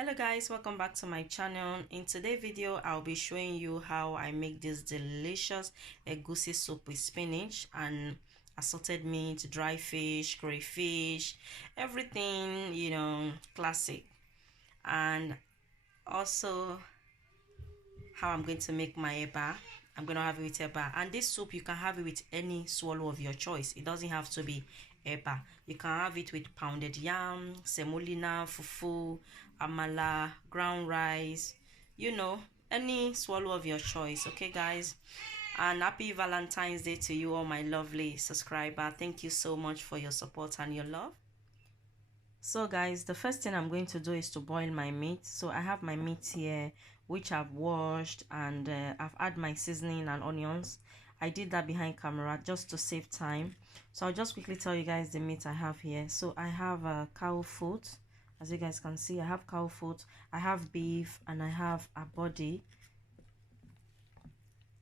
Hello guys, welcome back to my channel. In today's video I'll be showing you how I make this delicious egusi soup with spinach and assorted meat, dry fish, crayfish, everything, classic. And also how I'm going to make my eba. I'm going to have it with eba, and this soup you can have it with any swallow of your choice. It doesn't have to be eba. You can have it with pounded yam, semolina, fufu, amala, ground rice, any swallow of your choice. Okay guys, and happy Valentine's Day to you all, my lovely subscriber. Thank you so much for your support and your love. So guys, the first thing I'm going to do is to boil my meat. So I have my meat here, which I've washed, and I've added my seasoning and onions. I did that behind camera just to save time. So I'll just quickly tell you guys the meat I have here. So I have cow foot. As you guys can see, I have cow foot, I have beef, and I have a body.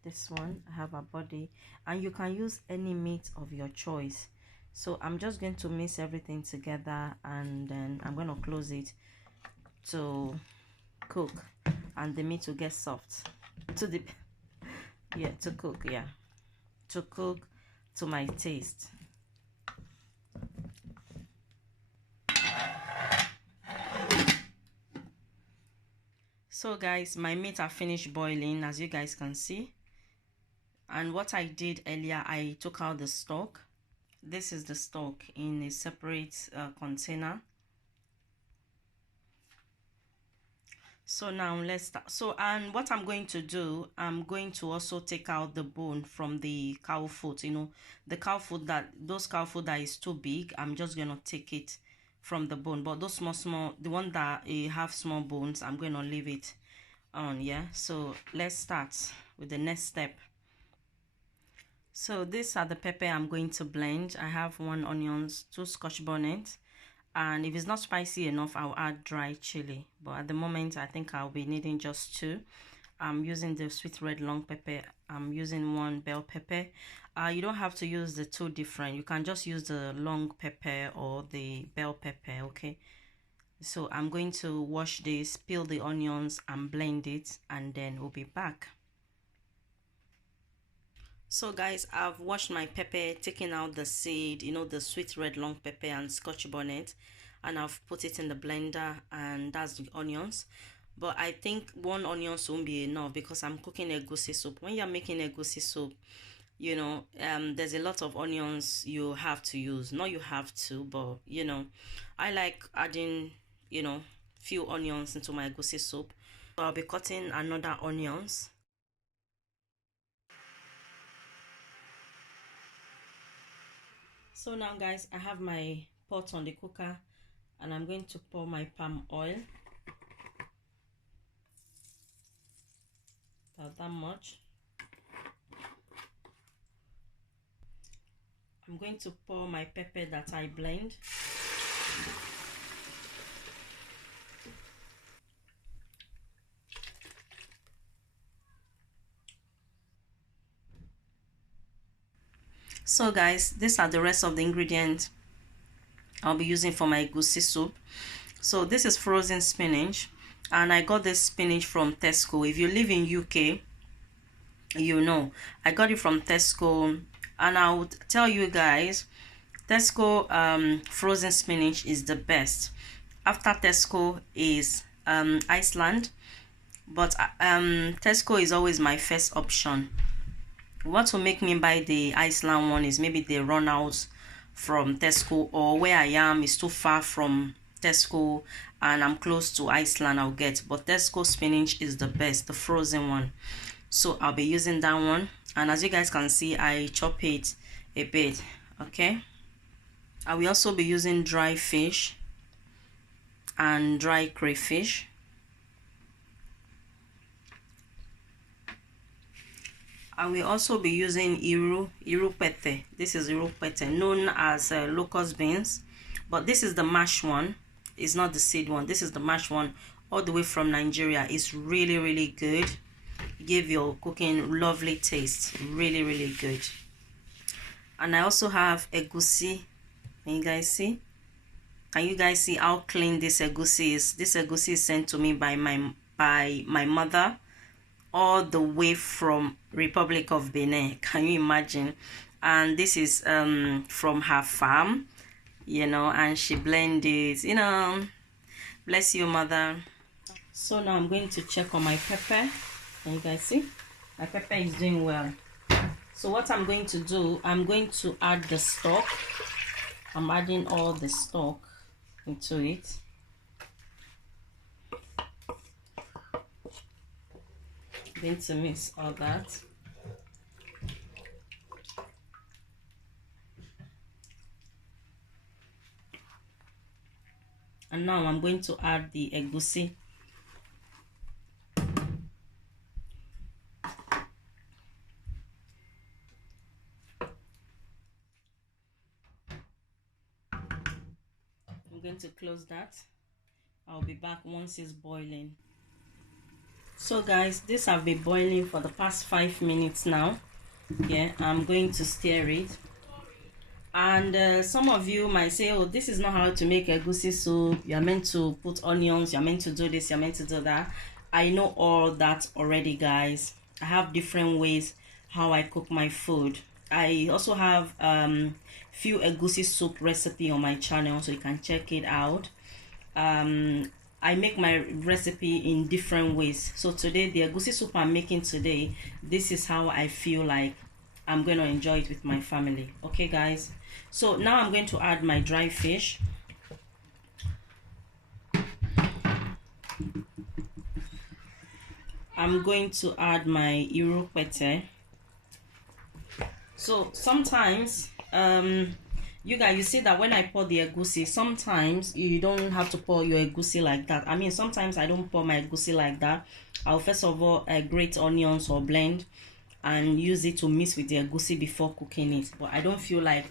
This one, I have a body, and you can use any meat of your choice. So I'm just going to mix everything together, and then I'm going to close it to cook, and the meat will get soft to the to cook to my taste. So guys, my meat are finished boiling, as you guys can see. And what I did earlier, I took out the stock. This is the stock in a separate container. So now let's start. So, and what I'm going to do, I'm going to also take out the bone from the cow foot. The cow foot those cow foot that is too big, I'm just going to take it from the bone. But those small, the one that have small bones, I'm going to leave it on. Yeah. So let's start with the next step. So these are the pepper I'm going to blend. I have 1 onion, 2 scotch bonnet, and if it's not spicy enough, I'll add dry chili. But at the moment, I think I'll be needing just 2. I'm using the sweet red long pepper. I'm using 1 bell pepper. You don't have to use the 2 different. You can just use the long pepper or the bell pepper, okay? So I'm going to wash this, peel the onions, and blend it, and then we'll be back. So guys, I've washed my pepper, taken out the seed, the sweet red long pepper and scotch bonnet, and I've put it in the blender, and that's the onions. But I think 1 onion won't be enough because I'm cooking egusi soup. When you're making egusi soup, there's a lot of onions you have to use. Not you have to, but I like adding few onions into my egusi soup. So I'll be cutting another onions. So now guys, I have my pot on the cooker, and I'm going to pour my palm oil. About that much. I'm going to pour my pepper that I blend. So guys, these are the rest of the ingredients I'll be using for my egusi soup. So this is frozen spinach, and I got this spinach from Tesco. If you live in UK, I got it from Tesco, and I would tell you guys, Tesco frozen spinach is the best. After Tesco is Iceland, but Tesco is always my first option. What will make me buy the Iceland one is maybe they run out from Tesco, or where I am is too far from Tesco and I'm close to Iceland, I'll get. But Tesco spinach is the best, the frozen one. So I'll be using that one, and as you guys can see, I chop it a bit. Okay, I will also be using dry fish and dry crayfish. I will also be using iru pete. This is iru pete, known as locust beans, but this is the mashed one. It's not the seed one. This is the mashed one, all the way from Nigeria. It's really good. Give your cooking lovely taste. Really good. And I also have egusi. Can you guys see? Can you guys see how clean this egusi is? This egusi is sent to me by my mother, all the way from Republic of Benin. Can you imagine? And this is from her farm, you know, and she blended, you know. Bless you, mother. So now I'm going to check on my pepper. Can you guys see? My pepper is doing well. So what I'm going to do, I'm going to add the stock. I'm adding all the stock into it. I'm going to mix all that. And now I'm going to add the egusi. I'm going to close that. I'll be back once it's boiling. So guys, this have been boiling for the past 5 minutes now. Yeah, I'm going to stir it. And some of you might say, oh, this is not how to make egusi soup. You're meant to put onions, you're meant to do this, you're meant to do that. I know all that already, guys. I have different ways how I cook my food. I also have few egusi soup recipe on my channel, so you can check it out. I make my recipe in different ways. So today, the egusi soup I'm making today, this is how I feel like I'm going to enjoy it with my family. Okay, guys? So now I'm going to add my dry fish. I'm going to add my irukwete. So sometimes you guys, you see that when I pour the egusi, sometimes you don't have to pour your egusi like that. I mean, sometimes I don't pour my egusi like that. I'll first of all grate onions or blend and use it to mix with the egusi before cooking it. But I don't feel like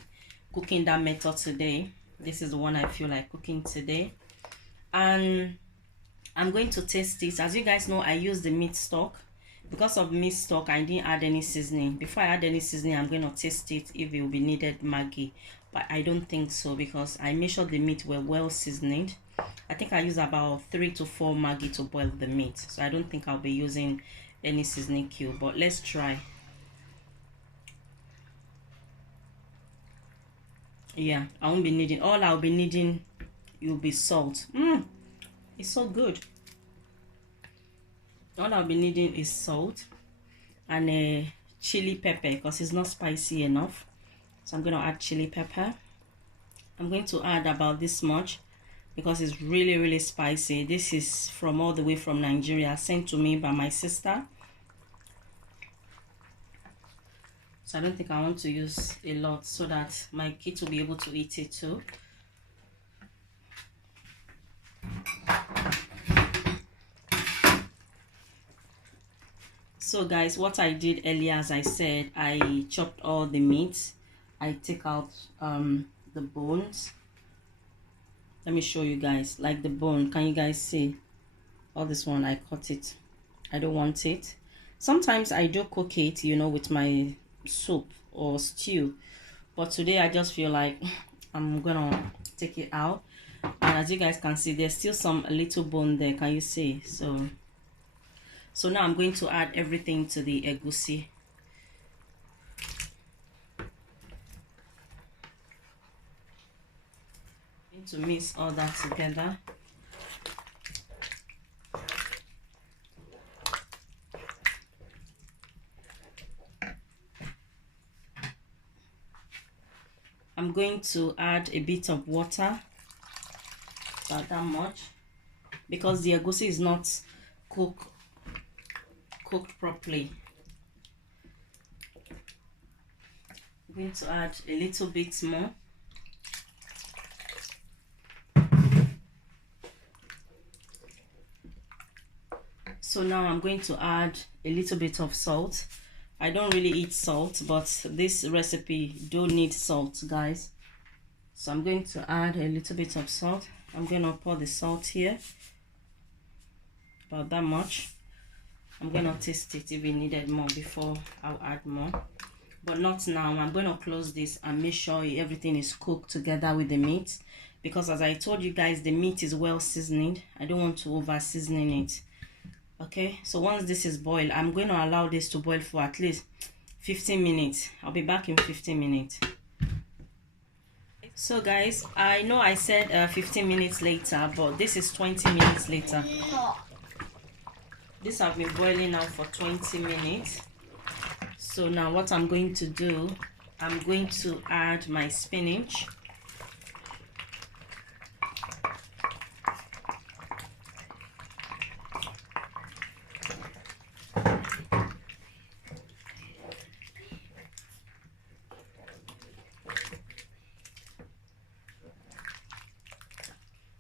cooking that method today. This is the one I feel like cooking today. And I'm going to taste it. As you guys know, I use the meat stock. Because of meat stock, I didn't add any seasoning. Before I add any seasoning, I'm going to taste it if it will be needed Maggi. But I don't think so, because I made sure the meat were well seasoned. I think I use about 3 to 4 Maggi to boil the meat. So I don't think I'll be using any seasoning cube. But let's try. Yeah, I won't be needing. All I'll be needing will be salt. It's so good. All I'll be needing is salt and a chili pepper, because it's not spicy enough. So I'm going to add chili pepper. I'm going to add about this much because it's really spicy. This is from all the way from Nigeria, sent to me by my sister. So I don't think I want to use a lot so that my kids will be able to eat it too. So guys, what I did earlier, as I said, I chopped all the meat. I take out the bones. Let me show you guys, like the bone. Can you guys see? All this one, I cut it. I don't want it. Sometimes I do cook it, you know, with my soup or stew. But today I just feel like I'm gonna take it out. And as you guys can see, there's still some little bone there. Can you see? So now I'm going to add everything to the egusi. I'm going to mix all that together. I'm going to add a bit of water, about that much, because the egusi is not cooked properly. I'm going to add a little bit more. So now I'm going to add a little bit of salt. I don't really eat salt, but this recipe do need salt, guys. So I'm going to add a little bit of salt. I'm going to pour the salt here, about that much. I'm going to taste it if it needed more before I'll add more, but not now. I'm going to close this and make sure everything is cooked together with the meat. because as I told you guys, the meat is well seasoned. I don't want to over seasoning it. Okay, so once this is boiled, I'm going to allow this to boil for at least 15 minutes. I'll be back in 15 minutes. So guys, I know I said 15 minutes later, but this is 20 minutes later. This have been boiling now for 20 minutes. So now what I'm going to do, I'm going to add my spinach.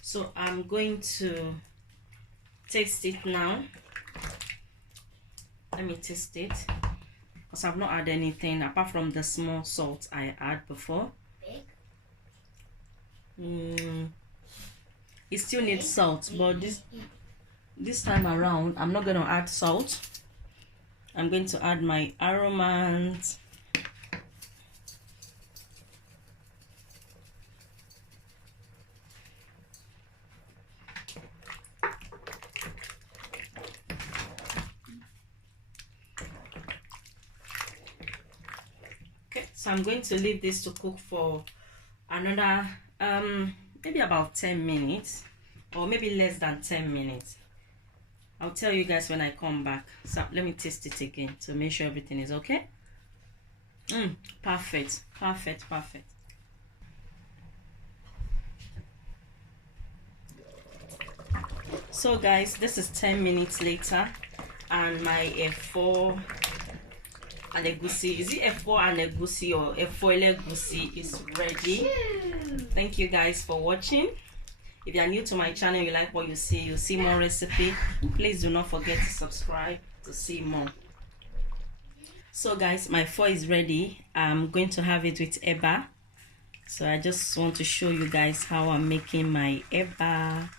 So I'm going to taste it now. Let me taste it, because I've not added anything apart from the small salt I add before. It still needs salt, but this time around I'm not going to add salt. I'm going to add my aromas. So I'm going to leave this to cook for another maybe about 10 minutes, or maybe less than 10 minutes. I'll tell you guys when I come back. So let me taste it again to make sure everything is okay. Perfect. So guys, this is 10 minutes later, and my F4 and egusi, is it F4 and egusi or F4 egusi, is ready. Thank you guys for watching. If you are new to my channel, you like what you see more recipe, please do not forget to subscribe to see more. So guys, my pho is ready. I'm going to have it with eba. So I just want to show you guys how I'm making my eba.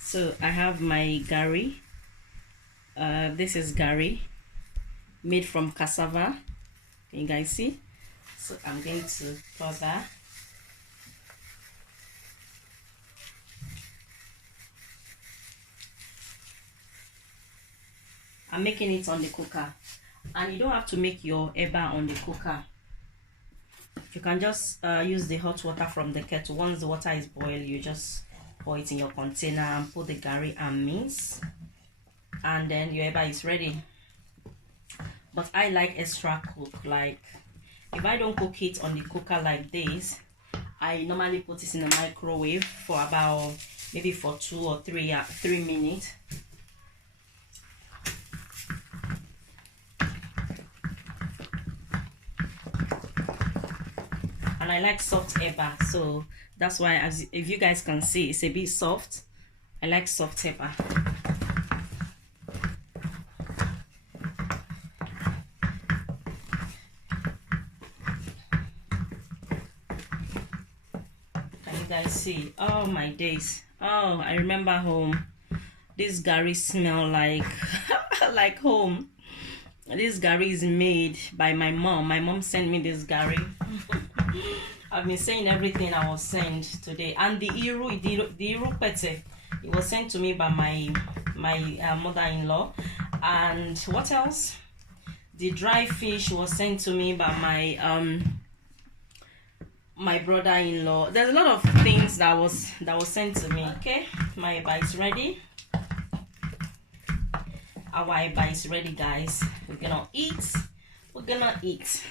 So I have my gari. This is gari made from cassava. Can you guys see? So I'm going to pour that. I'm making it on the cooker, and you don't have to make your eba on the cooker. You can just use the hot water from the kettle. Once the water is boiled, you just pour it in your container and put the gari and mince, and then your eba is ready. But I like extra cook. Like if I don't cook it on the cooker like this, I normally put it in the microwave for about maybe for 2 or 3 minutes. And I like soft eba, so that's why, if you guys can see, it's a bit soft. I like soft eba. Guys see, oh my days, oh I remember home. This gari smell like like home. This gari is made by my mom sent me this gari. I've been saying everything I was sent today, and the iru pete, it was sent to me by my mother-in-law. And what else? The dry fish was sent to me by my brother-in-law. There's a lot of things that was sent to me. Okay, my eba is ready. Our eba is ready, guys. We're gonna eat.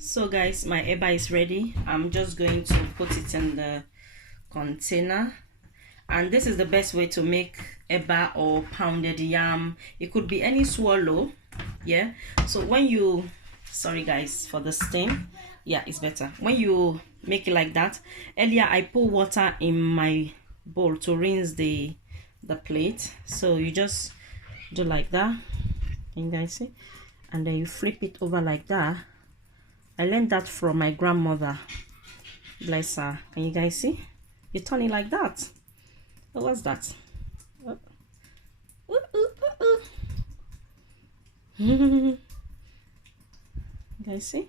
So guys, my eba is ready. I'm just going to put it in the container, and this is the best way to make eba or pounded yam. It could be any swallow. Yeah, so when you, sorry guys for the stain, yeah, it's better when you make it like that. Earlier I put water in my bowl to rinse the plate, so you just do like that. Can you guys see? And then you flip it over like that. I learned that from my grandmother, bless her. Can you guys see? You turn it like that. Oh, what's that? You guys see?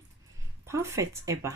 Perfect eba.